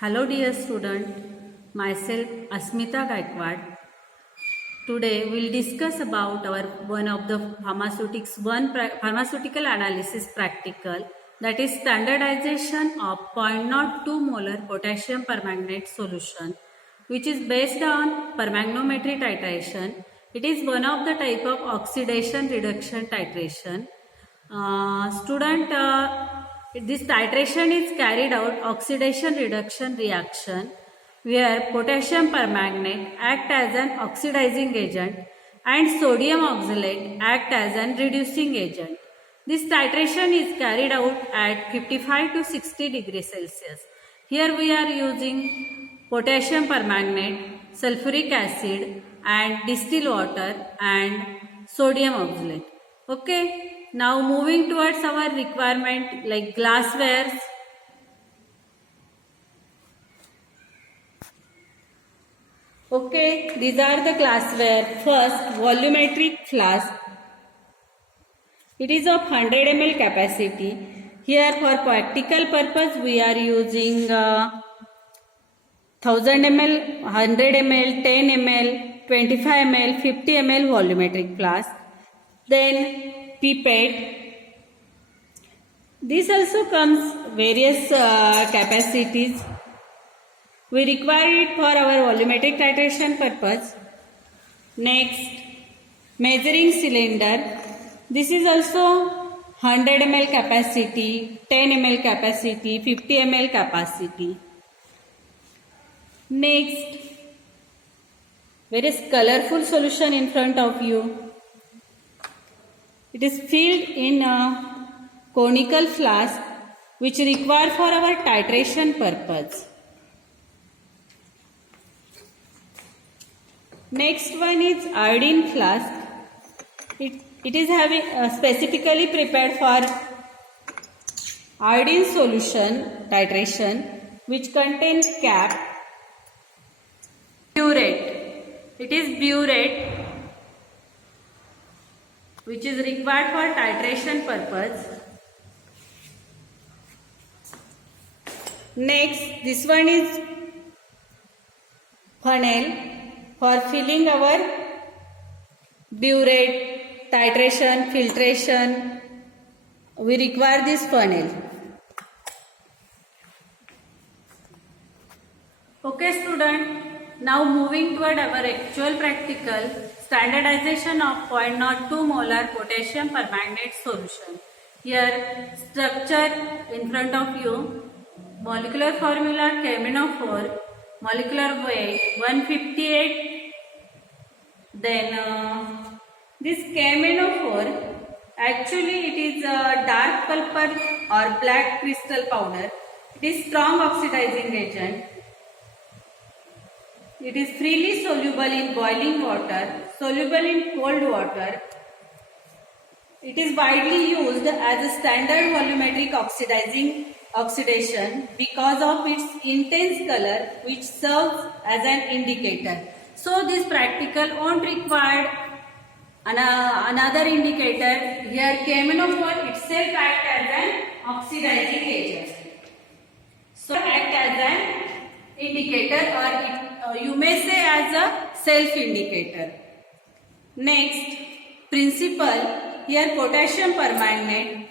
Hello dear student, myself Asmita Gaikwad. Today we'll discuss about our one of the pharmaceutical analysis practical, that is standardization of 0.02 molar potassium permanganate solution, which is based on permanganometry titration. It is one of the type of oxidation reduction titration. This titration is carried out oxidation reduction reaction where potassium permanganate act as an oxidizing agent and sodium oxalate act as an reducing agent. This titration is carried out at 55 to 60 degrees Celsius. Here we are using potassium permanganate, sulfuric acid and distilled water and sodium oxalate. Okay. Now moving towards our requirement like glasswares. Okay, these are the glassware. First, volumetric flask. It is of 100 ml capacity. Here for practical purpose we are using 1000 ml, 100 ml, 10 ml, 25 ml, 50 ml volumetric flask. Then pipette. This also comes various capacities. We require it for our volumetric titration purpose. Next, measuring cylinder. This is also 100 ml capacity, 10 ml capacity, 50 ml capacity. Next, various colorful solution in front of you. It is filled in a conical flask which required for our titration purpose. Next one is iodine flask. It is having specifically prepared for iodine solution titration which contains cap, burette. It is burette which is required for titration purpose. Next, this one is funnel for filling our burette, titration, filtration. We require this funnel. Okay student, now moving toward our actual practical, standardization of 0.02 molar potassium permanganate solution. Here structure in front of you, molecular formula KMnO4, molecular weight 158. Then this KMnO4, actually it is a dark pulper or black crystal powder. It is strong oxidizing agent. It is freely soluble in boiling water, soluble in cold water. It is widely used as a standard volumetric oxidation because of its intense color which serves as an indicator. So this practical won't require another indicator. Here KMnO4 itself acts as an oxidizing agent. So act as an indicator, or you may say as a self-indicator. Next, principle. Here potassium permanganate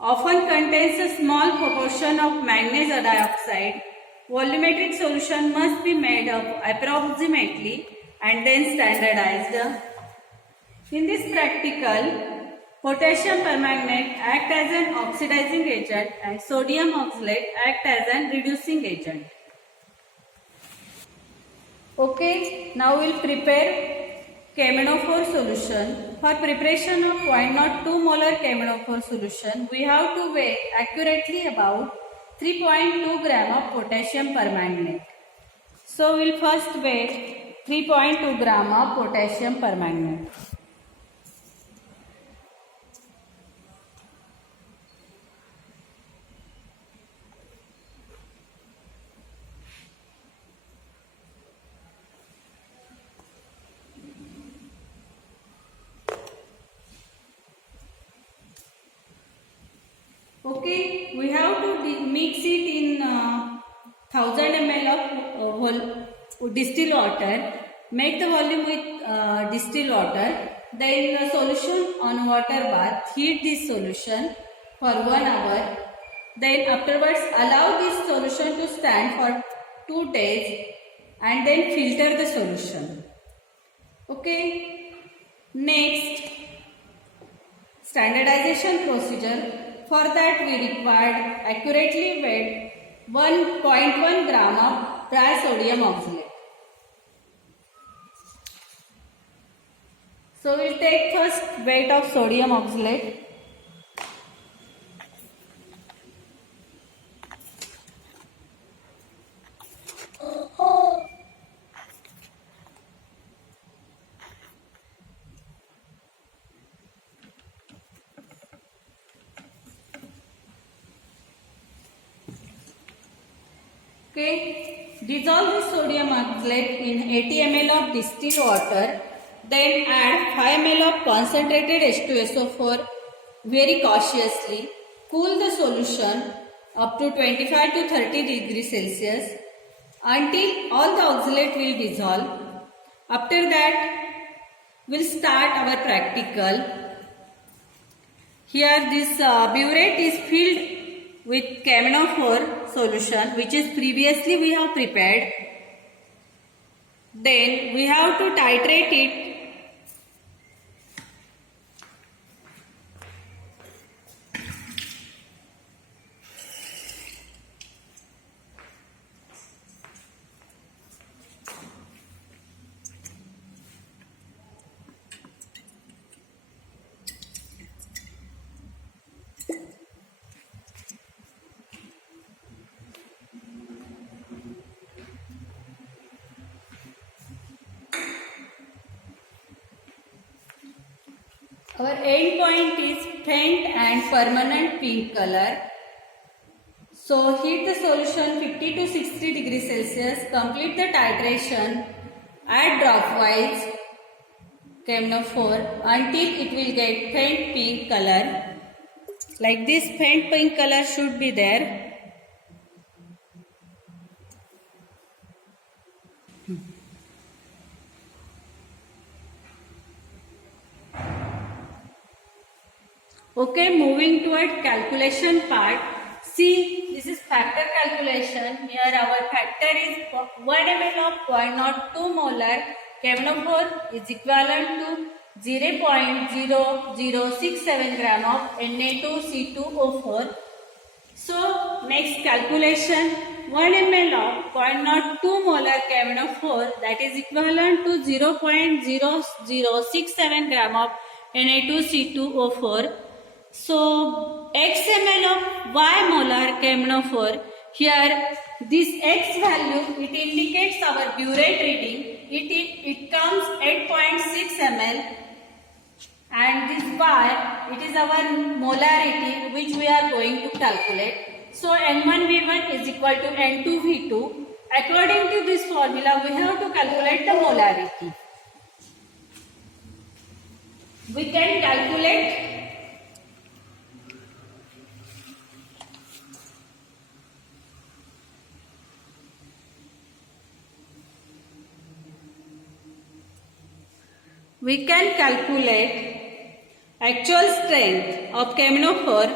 often contains a small proportion of manganese dioxide. Volumetric solution must be made up approximately and then standardized. In this practical, Potassium permanganate act as an oxidizing agent and sodium oxalate act as an reducing agent. Okay, now we'll prepare KMnO4 solution. For preparation of 0.02 molar KMnO4 solution, we have to weigh accurately about 3.2 gram of potassium permanganate. So we'll first weigh 3.2 gram of potassium permanganate. Okay, we have to mix it in 1000 ml of distilled water. Make the volume with distilled water. Then the solution on water bath. Heat this solution for 1 hour. Then afterwards allow this solution to stand for 2 days and then filter the solution. Okay. Next, standardization procedure. For that we required accurately weighed 1.1 gram of triazodium oxalate. So we will take first weight of sodium oxalate. Okay, dissolve the sodium oxalate in 80 ml of distilled water. Then add 5 ml of concentrated H2SO4 very cautiously. Cool the solution up to 25 to 30 degrees Celsius until all the oxalate will dissolve. After that, we'll start our practical. Here this burette is filled with KMnO4 solution which is previously we have prepared. Then we have to titrate it . Our end point is faint and permanent pink color. So heat the solution 50 to 60 degrees Celsius. Complete the titration. Add dropwise KMnO4 until it will get faint pink color. Like this faint pink color should be there. Okay, moving toward calculation part. See, this is factor calculation. Here our factor is 1 ml of 0.02 molar KMnO4 is equivalent to 0.0067 gram of Na2C2O4. So, next calculation, 1 ml of 0.02 molar KMnO4 that is equivalent to 0.0067 gram of Na2C2O4. So, x ml of y molar KMnO4, here this x value, it indicates our burette reading, it comes 8.6 ml, and this y, it is our molarity which we are going to calculate. So, N1V1 is equal to N2V2. According to this formula, we have to calculate the molarity. We can calculate actual strength of KMnO4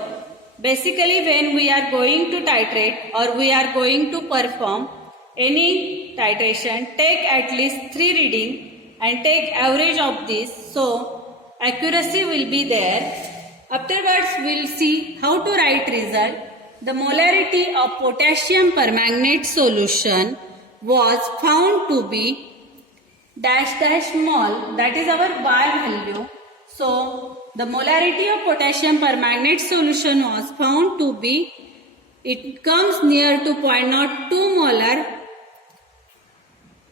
basically when we are going to titrate or we are going to perform any titration, take at least 3 reading and take average of this, so accuracy will be there. Afterwards, we'll see how to write result. The molarity of potassium permanganate solution was found to be dash dash mol, that is our Y value. So, the molarity of potassium permanganate solution was found to be, it comes near to 0.02 molar.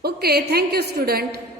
Okay, thank you student.